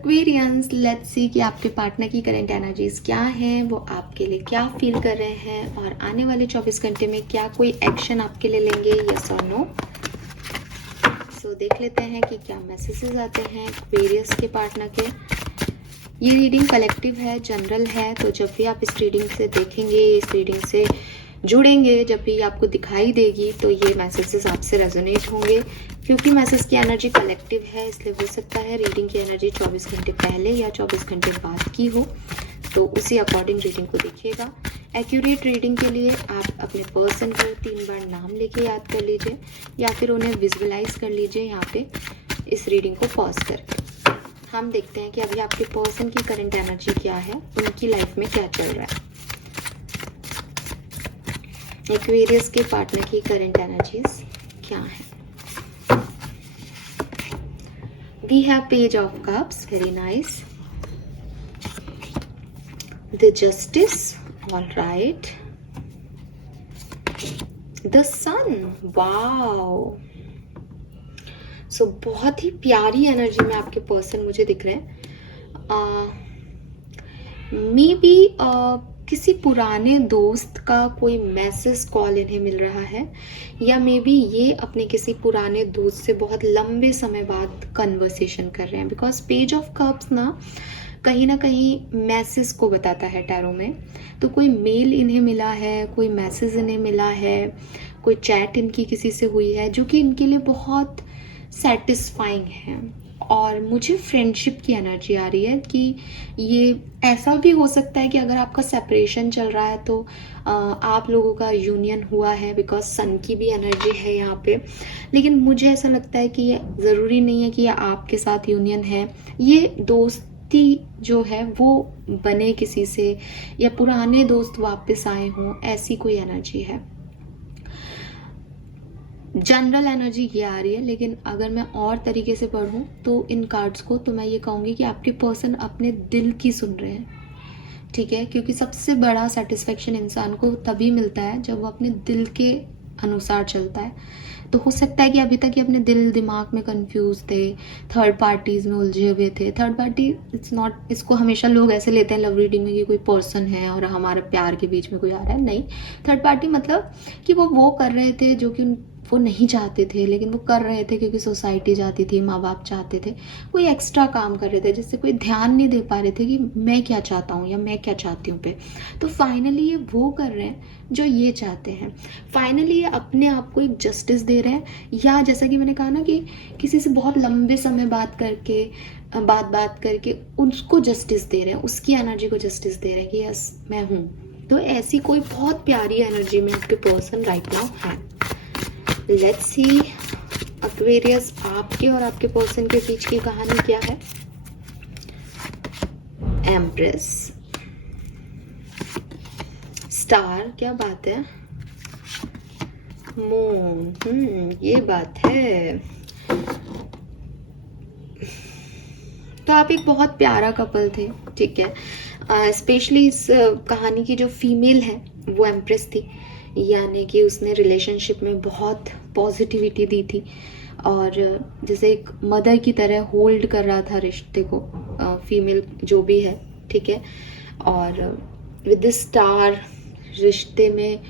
Aquarians, let's see कि आपके partner की करंट एनर्जीज क्या हैं, वो आपके लिए क्या फील कर रहे हैं और आने वाले 24 घंटे में क्या कोई एक्शन आपके लिए लेंगे, यस और नो। सो देख लेते हैं कि क्या मैसेजेस आते हैं एक्वेरियस के पार्टनर के। ये रीडिंग कलेक्टिव है, जनरल है, तो जब भी आप इस रीडिंग से देखेंगे, इस रीडिंग से जुड़ेंगे, जब भी आपको दिखाई देगी तो ये मैसेजेस आपसे रेजोनेट होंगे। क्योंकि मैसेज की एनर्जी कलेक्टिव है, इसलिए हो सकता है रीडिंग की एनर्जी 24 घंटे पहले या 24 घंटे बाद की हो, तो उसी अकॉर्डिंग रीडिंग को देखिएगा। एक्यूरेट रीडिंग के लिए आप अपने पर्सन को 3 बार नाम लेके याद कर लीजिए या फिर उन्हें विजुअलाइज कर लीजिए यहाँ पे इस रीडिंग को पॉज करके। हम देखते हैं कि अभी आपके पर्सन की करंट एनर्जी क्या है, उनकी लाइफ में क्या चल रहा है। एक्वेरियस के पार्टनर की करंट एनर्जीज क्या है। We have page of cups, very nice. The justice, all right. The sun, wow. So बहुत ही प्यारी एनर्जी में आपके पर्सन मुझे दिख रहे हैं। मे बी किसी पुराने दोस्त का कोई मैसेज कॉल इन्हें मिल रहा है, या मे बी ये अपने किसी पुराने दोस्त से बहुत लंबे समय बाद कन्वर्सेशन कर रहे हैं। बिकॉज पेज ऑफ कप्स ना कहीं मैसेज को बताता है टैरो में। तो कोई मेल इन्हें मिला है, कोई मैसेज इन्हें मिला है, कोई चैट इनकी किसी से हुई है जो कि इनके लिए बहुत सेटिस्फाइंग है। और मुझे फ्रेंडशिप की एनर्जी आ रही है कि ये ऐसा भी हो सकता है कि अगर आपका सेपरेशन चल रहा है तो आप लोगों का यूनियन हुआ है, बिकॉज सन की भी एनर्जी है यहाँ पे। लेकिन मुझे ऐसा लगता है कि ये ज़रूरी नहीं है कि ये आपके साथ यूनियन है, ये दोस्ती जो है वो बने किसी से, या पुराने दोस्त वापस आए हों, ऐसी कोई एनर्जी है। जनरल एनर्जी ये आ रही है, लेकिन अगर मैं और तरीके से पढ़ूं तो इन कार्ड्स को, तो मैं ये कहूँगी कि आपके पर्सन अपने दिल की सुन रहे हैं, ठीक है। क्योंकि सबसे बड़ा सेटिस्फेक्शन इंसान को तभी मिलता है जब वो अपने दिल के अनुसार चलता है। तो हो सकता है कि अभी तक ये अपने दिल दिमाग में कंफ्यूज थे, थर्ड पार्टीज में उलझे हुए थे। थर्ड पार्टी इट्स नॉट, इसको हमेशा लोग ऐसे लेते हैं लव रीडिंग में कि कोई पर्सन है और हमारे प्यार के बीच में कोई आ रहा है। नहीं, थर्ड पार्टी मतलब कि वो कर रहे थे जो कि वो नहीं चाहते थे, लेकिन वो कर रहे थे क्योंकि सोसाइटी चाहती थी, माँ बाप चाहते थे। कोई एक्स्ट्रा काम कर रहे थे जिससे कोई ध्यान नहीं दे पा रहे थे कि मैं क्या चाहता हूँ या मैं क्या चाहती हूँ पे। तो फाइनली ये वो कर रहे हैं जो ये चाहते हैं। फाइनली ये अपने आप को एक जस्टिस दे रहे हैं, या जैसा कि मैंने कहा ना कि किसी से बहुत लंबे समय बात करके उसको जस्टिस दे रहे हैं, उसकी एनर्जी को जस्टिस दे रहे हैं कि यस मैं हूँ। तो ऐसी कोई बहुत प्यारी एनर्जी में आपके पर्सन राइट नाउ है। लेट्स सी एक्वेरियस, आपके और आपके पर्सन के बीच की कहानी क्या है। एम्प्रेस, स्टार, क्या बात है। मून, ये बात है। तो आप एक बहुत प्यारा कपल थे, ठीक है। स्पेशली इस कहानी की जो फीमेल है वो एम्प्रेस थी, यानी कि उसने रिलेशनशिप में बहुत पॉजिटिविटी दी थी और जैसे एक मदर की तरह होल्ड कर रहा था रिश्ते को, फीमेल जो भी है, ठीक है। और विद द स्टार रिश्ते में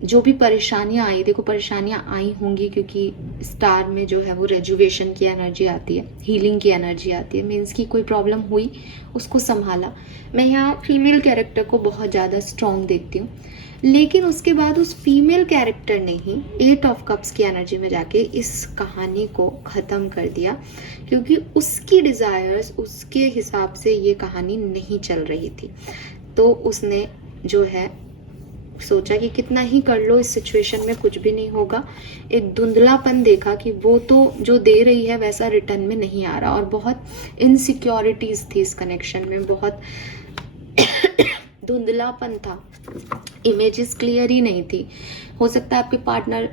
जो भी परेशानियां आई, देखो परेशानियां आई होंगी क्योंकि स्टार में जो है वो रेजुवेशन की एनर्जी आती है, हीलिंग की एनर्जी आती है। मीन्स की कोई प्रॉब्लम हुई, उसको संभाला। मैं यहाँ फीमेल कैरेक्टर को बहुत ज़्यादा स्ट्रॉन्ग देखती हूँ, लेकिन उसके बाद उस फीमेल कैरेक्टर ने ही 8 ऑफ कप्स की एनर्जी में जाके इस कहानी को ख़त्म कर दिया, क्योंकि उसकी डिज़ायर्स, उसके हिसाब से ये कहानी नहीं चल रही थी। तो उसने जो है सोचा कि कितना ही कर लो इस सिचुएशन में कुछ भी नहीं होगा। एक धुंधलापन देखा कि वो तो जो दे रही है वैसा रिटर्न में नहीं आ रहा, और बहुत इनसिक्योरिटीज थी इस कनेक्शन में, बहुत धुंधलापन था, इमेजेस क्लियर ही नहीं थी। हो सकता है आपके पार्टनर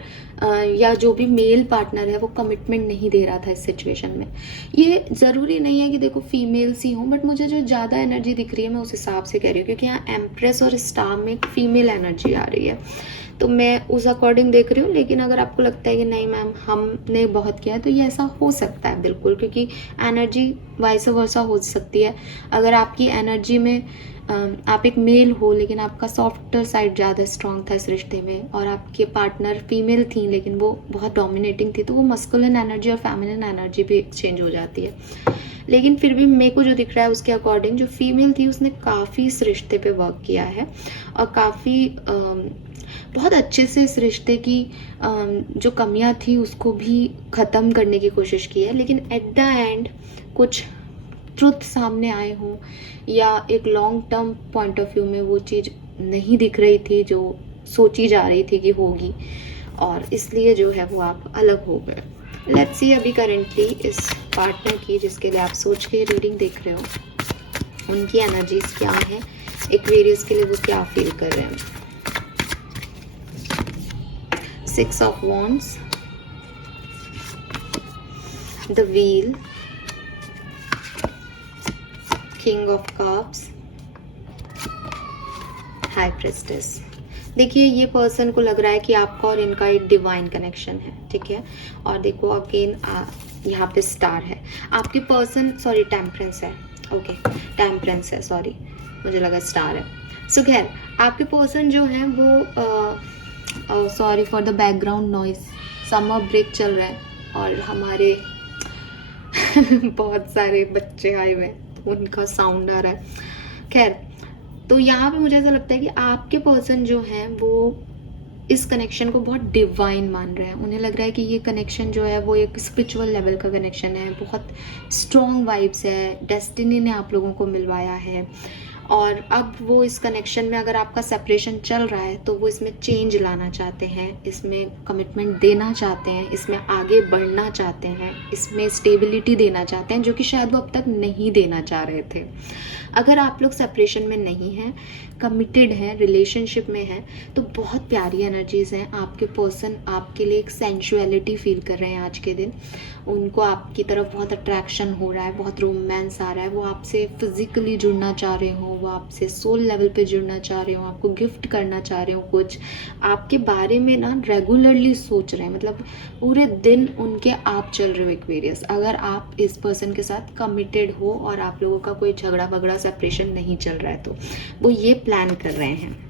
या जो भी मेल पार्टनर है वो कमिटमेंट नहीं दे रहा था इस सिचुएशन में। ये ज़रूरी नहीं है कि देखो फीमेल्स ही हों, बट मुझे जो ज़्यादा एनर्जी दिख रही है मैं उस हिसाब से कह रही हूँ, क्योंकि यहाँ एम्प्रेस और स्टार में एक फीमेल एनर्जी आ रही है, तो मैं उस अकॉर्डिंग देख रही हूँ। लेकिन अगर आपको लगता है कि नहीं मैम हमने बहुत किया है, तो ये ऐसा हो सकता है बिल्कुल, क्योंकि एनर्जी वाइस वर्सा हो सकती है। अगर आपकी एनर्जी में आप एक मेल हो लेकिन आपका सॉफ्टर साइड ज़्यादा स्ट्रांग था इस रिश्ते में, और आपके पार्टनर फीमेल थी लेकिन वो बहुत डोमिनेटिंग थी, तो वो मस्कुलिन एनर्जी और फेमिनिन एनर्जी भी एक्सचेंज हो जाती है। लेकिन फिर भी मेरे को जो दिख रहा है उसके अकॉर्डिंग जो फीमेल थी उसने काफ़ी इस रिश्ते पे वर्क किया है, और काफ़ी बहुत अच्छे से इस रिश्ते की जो कमियां थी उसको भी ख़त्म करने की कोशिश की है। लेकिन एट द एंड कुछ ट्रुथ सामने आए हों, या एक long term point of view में वो चीज़ नहीं दिख रही थी जो सोची जा रही थी कि होगी, और इसलिए जो है वो आप अलग हो गए। लेट्स सी अभी करेंटली इस पार्टनर की जिसके लिए आप सोच के रीडिंग देख रहे हो, उनकी एनर्जीज क्या है, एक्वेरियस के लिए वो क्या फील कर रहे हैं। 6 of Wands, the Wheel, King of Cups, High Priestess। देखिए ये पर्सन को लग रहा है कि आपका और इनका एक डिवाइन कनेक्शन है, ठीक है। और देखो अगेन यहाँ पे स्टार है। आपके पर्सन, सॉरी टेम्परेंस है, ओके टेम्परेंस है, सॉरी मुझे लगा स्टार है। सो खैर आपके पर्सन जो है वो sorry for the background noise, summer break चल रहा है और हमारे बहुत सारे बच्चे आए हुए हैं, उनका साउंड आ रहा है। खैर तो यहाँ पे मुझे ऐसा लगता है कि आपके पर्सन जो हैं वो इस कनेक्शन को बहुत डिवाइन मान रहे हैं। उन्हें लग रहा है कि ये कनेक्शन जो है वो एक स्पिरिचुअल लेवल का कनेक्शन है, बहुत स्ट्रॉन्ग वाइब्स है, डेस्टिनी ने आप लोगों को मिलवाया है। और अब वो इस कनेक्शन में, अगर आपका सेपरेशन चल रहा है तो वो इसमें चेंज लाना चाहते हैं, इसमें कमिटमेंट देना चाहते हैं, इसमें आगे बढ़ना चाहते हैं, इसमें स्टेबिलिटी देना चाहते हैं, जो कि शायद वो अब तक नहीं देना चाह रहे थे। अगर आप लोग सेपरेशन में नहीं हैं, कमिटेड हैं, रिलेशनशिप में हैं, तो बहुत प्यारी एनर्जीज़ हैं। आपके पर्सन आपके लिए एक सेंशुअलिटी फील कर रहे हैं आज के दिन। उनको आपकी तरफ बहुत अट्रैक्शन हो रहा है, बहुत रोमांस आ रहा है, वो आपसे फिजिकली जुड़ना चाह रहे हो, वो आपसे सोल लेवल पे जुड़ना चाह रहे हो, आपको गिफ्ट करना चाह रहे हो, कुछ आपके बारे में ना रेगुलरली सोच रहे हैं, मतलब पूरे दिन उनके आप चल रहे हो एक्वेरियस। अगर आप इस पर्सन के साथ कमिटेड हो और आप लोगों का कोई झगड़ा वगड़ा सेपरेशन नहीं चल रहा है, तो वो ये प्लान कर रहे हैं।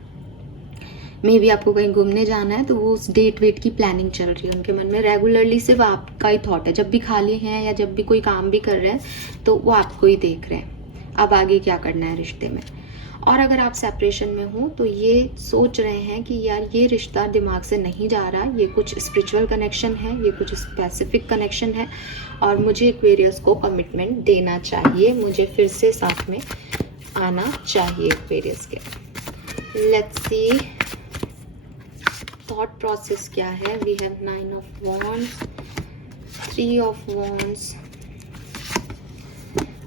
मे भी आपको कहीं घूमने जाना है तो वो उस डेट वेट की प्लानिंग चल रही है उनके मन में। रेगुलरली सिर्फ आपका ही थॉट है, जब भी खाली हैं या जब भी कोई काम भी कर रहे हैं तो वो आपको ही देख रहे हैं, अब आगे क्या करना है रिश्ते में। और अगर आप सेपरेशन में हो तो ये सोच रहे हैं कि यार ये रिश्ता दिमाग से नहीं जा रहा, ये कुछ स्पिरिचुअल कनेक्शन है, ये कुछ स्पेसिफिक कनेक्शन है, और मुझे एक्वेरियस को कमिटमेंट देना चाहिए, मुझे फिर से साथ में आना चाहिए एक्वेरियस के। लेट्स सी थॉट प्रोसेस क्या है। We have 9 of Wands, 3 of Wands,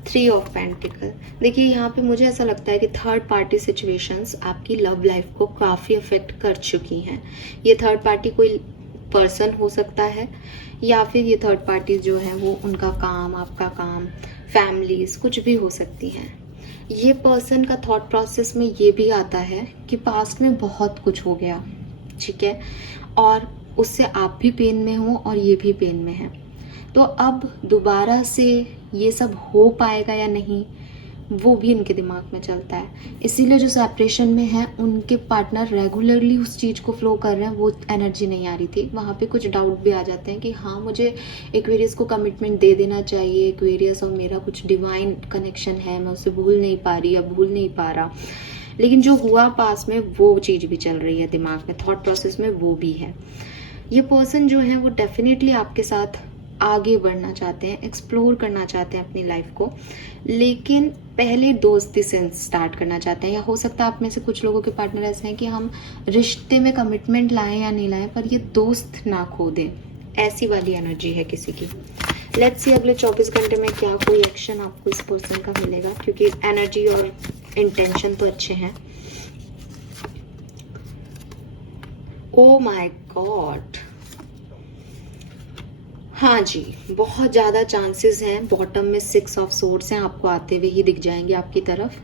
3 of Pentacles। देखिए यहाँ पे मुझे ऐसा लगता है कि थर्ड पार्टी सिचुएशंस आपकी लव लाइफ को काफ़ी अफेक्ट कर चुकी हैं। ये थर्ड पार्टी कोई पर्सन हो सकता है, या फिर ये थर्ड पार्टी जो है वो उनका काम, आपका काम, फैमिलीज, कुछ भी हो सकती हैं। ये पर्सन का थॉट प्रोसेस में ये भी आता है कि पास्ट में बहुत कुछ हो गया, ठीक है, और उससे आप भी पेन में हो और ये भी पेन में है, तो अब दोबारा से ये सब हो पाएगा या नहीं वो भी इनके दिमाग में चलता है। इसीलिए जो सेपरेशन में है उनके पार्टनर रेगुलरली उस चीज़ को फ्लो कर रहे हैं, वो एनर्जी नहीं आ रही थी। वहाँ पे कुछ डाउट भी आ जाते हैं कि हाँ मुझे एक्वेरियस को कमिटमेंट दे देना चाहिए, एक्वेरियस और मेरा कुछ डिवाइन कनेक्शन है, मैं उसे भूल नहीं पा रही या भूल नहीं पा रहा। लेकिन जो हुआ पास में वो चीज़ भी चल रही है दिमाग में, थॉट प्रोसेस में वो भी है। ये पर्सन जो है वो डेफिनेटली आपके साथ आगे बढ़ना चाहते हैं, एक्सप्लोर करना चाहते हैं अपनी लाइफ को, लेकिन पहले दोस्ती से स्टार्ट करना चाहते हैं। या हो सकता है आप में से कुछ लोगों के पार्टनर ऐसे हैं कि हम रिश्ते में कमिटमेंट लाएं या नहीं लाएं, पर ये दोस्त ना खो दें, ऐसी वाली एनर्जी है किसी की। लेट्स सी अगले 24 घंटे में क्या कोई एक्शन आपको इस पर्सन का मिलेगा, क्योंकि एनर्जी और इंटेंशन तो अच्छे हैं। ओ माय गॉड, हाँ जी, बहुत ज़्यादा चांसेस हैं। बॉटम में 6 ऑफ सोर्ड्स हैं, आपको आते हुए ही दिख जाएंगे आपकी तरफ।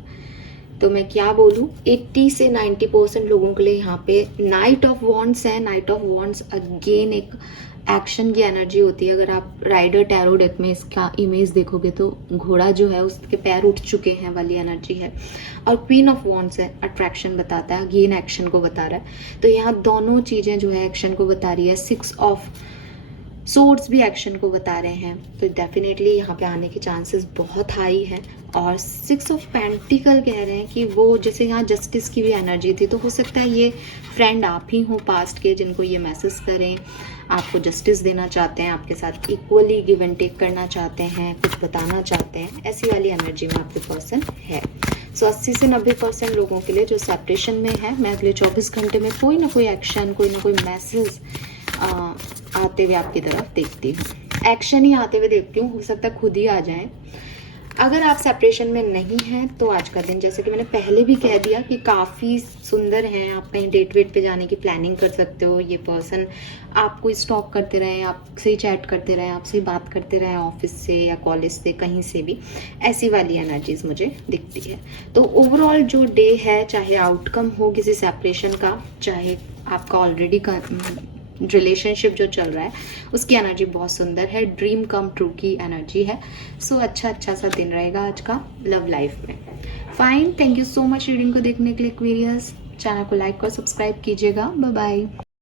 तो मैं क्या बोलूँ, 80 से 90% लोगों के लिए यहाँ पे नाइट ऑफ वॉन्ड्स है। नाइट ऑफ वॉन्ड्स अगेन एक एक्शन की एनर्जी होती है। अगर आप राइडर टैरो डेक में इसका इमेज देखोगे तो घोड़ा जो है उसके पैर उठ चुके हैं वाली एनर्जी है। और क्वीन ऑफ वॉन्ड्स है, अट्रैक्शन बताता है, अगेन एक्शन को बता रहा है। तो यहाँ दोनों चीज़ें जो है एक्शन को बता रही है। 6 ऑफ सोर्ड्स भी एक्शन को बता रहे हैं, तो डेफिनेटली यहाँ पे आने के चांसेस बहुत हाई हैं। और 6 ऑफ पेंटिकल कह रहे हैं कि वो जैसे यहाँ जस्टिस की भी एनर्जी थी, तो हो सकता है ये फ्रेंड आप ही हो पास्ट के जिनको ये मैसेज करें, आपको जस्टिस देना चाहते हैं, आपके साथ इक्वली गिव एंड टेक करना चाहते हैं, कुछ बताना चाहते हैं, ऐसी वाली एनर्जी में आपके पर्सन है। सो 80 से 90% लोगों के लिए जो सेपरेशन में है, मैं अगले 24 घंटे में कोई ना कोई एक्शन, कोई ना कोई मैसेज आते हुए आपकी तरफ देखती हूँ। एक्शन ही आते हुए देखती हूँ, हो सकता है खुद ही आ जाए। अगर आप सेपरेशन में नहीं हैं तो आज का दिन, जैसे कि मैंने पहले भी कह दिया, कि काफ़ी सुंदर हैं। आप कहीं डेट वेट पे जाने की प्लानिंग कर सकते हो। ये पर्सन आपको स्टॉक करते रहें, आपसे ही चैट करते रहें, आपसे ही बात करते रहें, ऑफिस से या कॉलेज से, कहीं से भी, ऐसी वाली एनर्जीज मुझे दिखती है। तो ओवरऑल जो डे है, चाहे आउटकम हो किसी सेपरेशन का, चाहे आपका ऑलरेडी रिलेशनशिप जो चल रहा है उसकी एनर्जी बहुत सुंदर है। ड्रीम कम ट्रू की एनर्जी है। सो अच्छा सा दिन रहेगा आज का लव लाइफ में। Fine, thank you so much reading को देखने के लिए एक्वेरियस। चैनल को लाइक और सब्सक्राइब कीजिएगा। Bye bye.